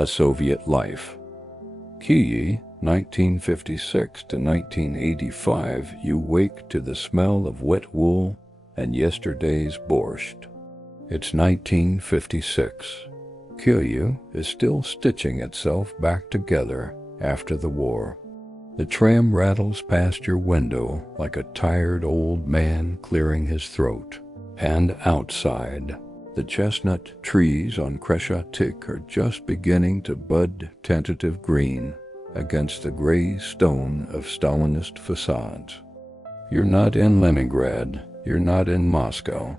A Soviet Life. Kyiv, 1956 to 1985, you wake to the smell of wet wool and yesterday's borscht. It's 1956. Kyiv is still stitching itself back together after the war. The tram rattles past your window like a tired old man clearing his throat. And outside, the chestnut trees on Khrushchyovka are just beginning to bud tentative green against the gray stone of Stalinist facades. You're not in Leningrad, you're not in Moscow.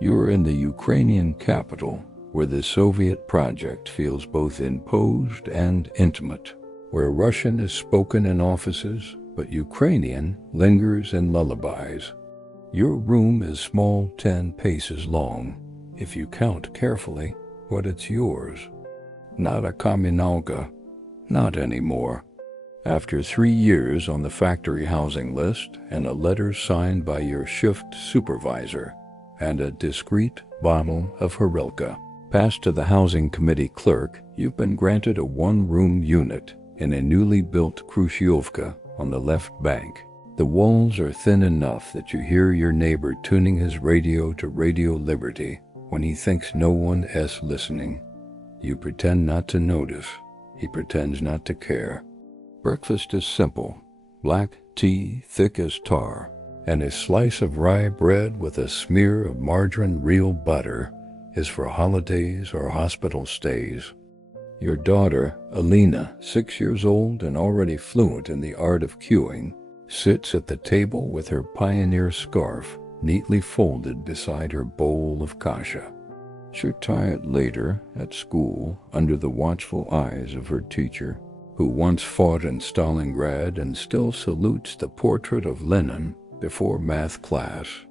You're in the Ukrainian capital, where the Soviet project feels both imposed and intimate, where Russian is spoken in offices, but Ukrainian lingers in lullabies. Your room is small 10 paces long, if you count carefully, but it's yours. Not a kommunalki, not anymore. After 3 years on the factory housing list and a letter signed by your shift supervisor and a discreet bottle of Horilka passed to the housing committee clerk, you've been granted a one-room unit in a newly built khrushchyovka on the left bank. The walls are thin enough that you hear your neighbor tuning his radio to Radio Liberty when he thinks no one is listening. You pretend not to notice. He pretends not to care. Breakfast is simple. Black tea thick as tar, and a slice of rye bread with a smear of margarine real butter is for holidays or hospital stays. Your daughter, Alina, 6 years old and already fluent in the art of queuing, sits at the table with her pioneer scarf neatly folded beside her bowl of kasha. She'll tie it later at school under the watchful eyes of her teacher, who once fought in Stalingrad and still salutes the portrait of Lenin before math class.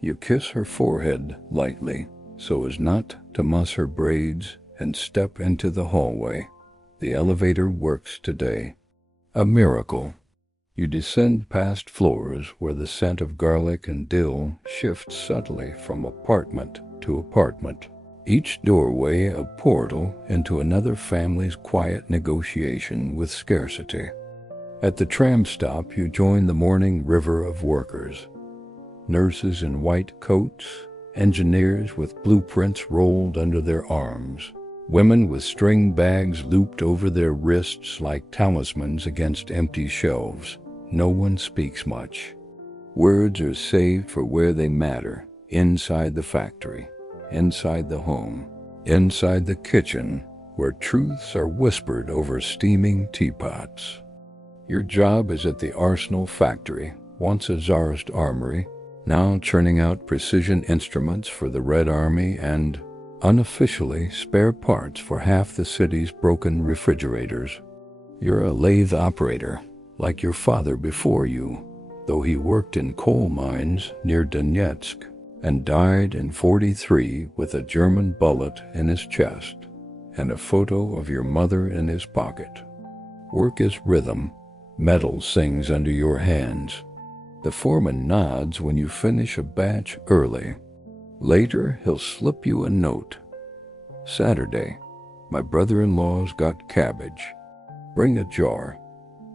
You kiss her forehead lightly so as not to muss her braids and step into the hallway. The elevator works today. A miracle. You descend past floors where the scent of garlic and dill shifts subtly from apartment to apartment. Each doorway a portal into another family's quiet negotiation with scarcity. At the tram stop, you join the morning river of workers. Nurses in white coats, engineers with blueprints rolled under their arms, women with string bags looped over their wrists like talismans against empty shelves. No one speaks much. Words are saved for where they matter, inside the factory, inside the home, inside the kitchen, where truths are whispered over steaming teapots. Your job is at the arsenal factory, once a czarist armory, now churning out precision instruments for the Red Army and, unofficially, spare parts for half the city's broken refrigerators. You're a lathe operator, like your father before you, though he worked in coal mines near Donetsk and died in 43 with a German bullet in his chest and a photo of your mother in his pocket. Work is rhythm. Metal sings under your hands. The foreman nods when you finish a batch early. Later, he'll slip you a note. Saturday, my brother-in-law's got cabbage. Bring a jar.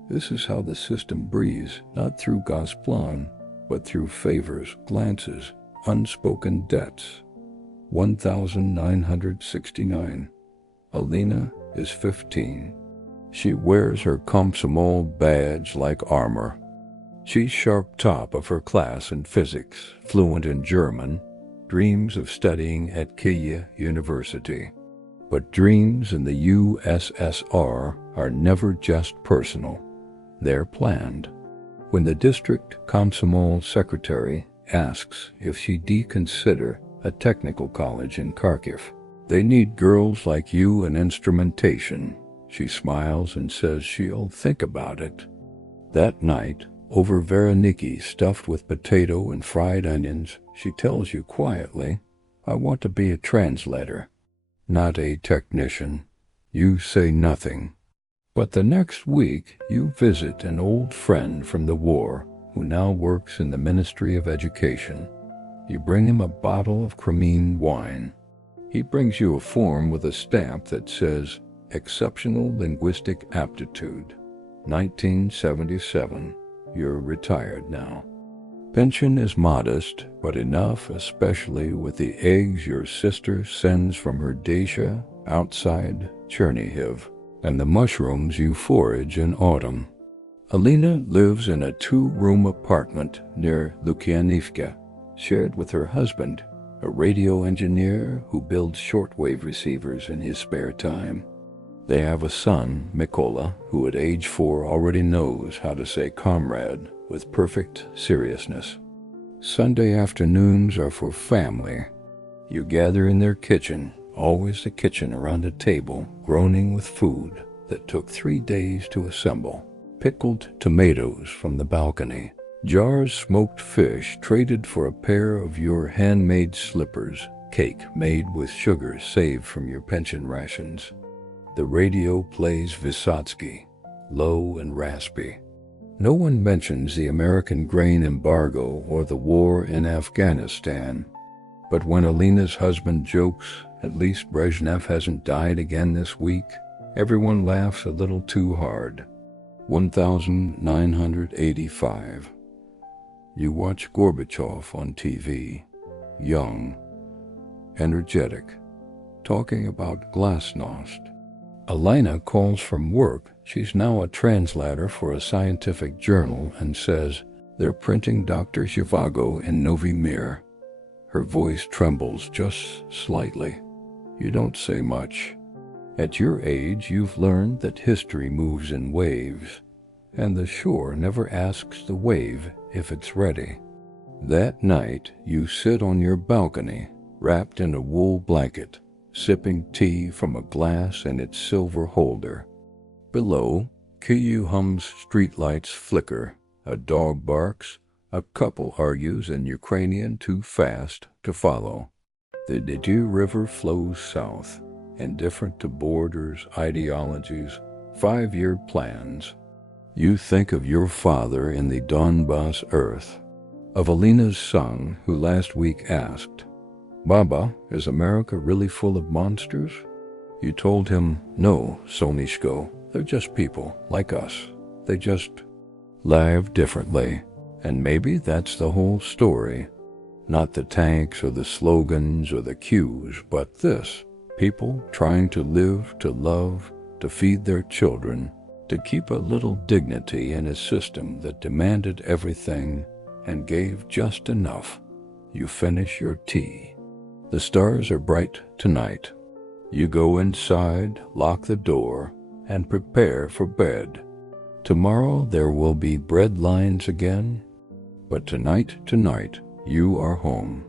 This is how the system breathes, not through Gosplan, but through favors, glances, unspoken debts. 1969. Alina is 15. She wears her komsomol badge like armor. She's sharp top of her class in physics, fluent in German, dreams of studying at Kyiv University. But dreams in the USSR are never just personal. They're planned. When the district komsomol secretary asks if she'd deconsider a technical college in Kharkiv, they need girls like you in instrumentation. She smiles and says she'll think about it. That night, over Veroniki stuffed with potato and fried onions, she tells you quietly, I want to be a translator, not a technician. You say nothing. But the next week, you visit an old friend from the war who now works in the Ministry of Education. You bring him a bottle of Crimean wine. He brings you a form with a stamp that says, exceptional linguistic aptitude. 1977. You're retired now. Pension is modest, but enough, especially with the eggs your sister sends from her dacha outside Chernihiv, and the mushrooms you forage in autumn. Alina lives in a 2-room apartment near Lukyanivka, shared with her husband, a radio engineer who builds shortwave receivers in his spare time. They have a son, Mykola, who at age 4 already knows how to say comrade with perfect seriousness. Sunday afternoons are for family. You gather in their kitchen, always the kitchen around a table, groaning with food that took 3 days to assemble. Pickled tomatoes from the balcony, jars smoked fish traded for a pair of your handmade slippers, cake made with sugar saved from your pension rations. The radio plays Vysotsky, low and raspy. No one mentions the American grain embargo or the war in Afghanistan. But when Alina's husband jokes, "At least Brezhnev hasn't died again this week," everyone laughs a little too hard. 1985. You watch Gorbachev on TV, young, energetic, talking about glasnost. Alina calls from work. She's now a translator for a scientific journal and says they're printing Dr. Zhivago in Novi Mir. Her voice trembles just slightly. You don't say much. At your age, you've learned that history moves in waves, and the shore never asks the wave if it's ready. That night, you sit on your balcony, wrapped in a wool blanket, sipping tea from a glass in its silver holder. Below, Kyiv hums, streetlights flicker, a dog barks, a couple argues in Ukrainian too fast to follow. The Dnieper River flows south, indifferent to borders, ideologies, 5-year plans. You think of your father in the Donbass earth, of Alina's son who last week asked, "Baba, is America really full of monsters?" You told him, "No, Sonishko, they're just people like us. They just live differently." And maybe that's the whole story. Not the tanks or the slogans or the cues, but this: people trying to live, to love, to feed their children, to keep a little dignity in a system that demanded everything and gave just enough. You finish your tea. The stars are bright tonight. You go inside, lock the door, and prepare for bed. Tomorrow there will be bread lines again, but tonight, you are home.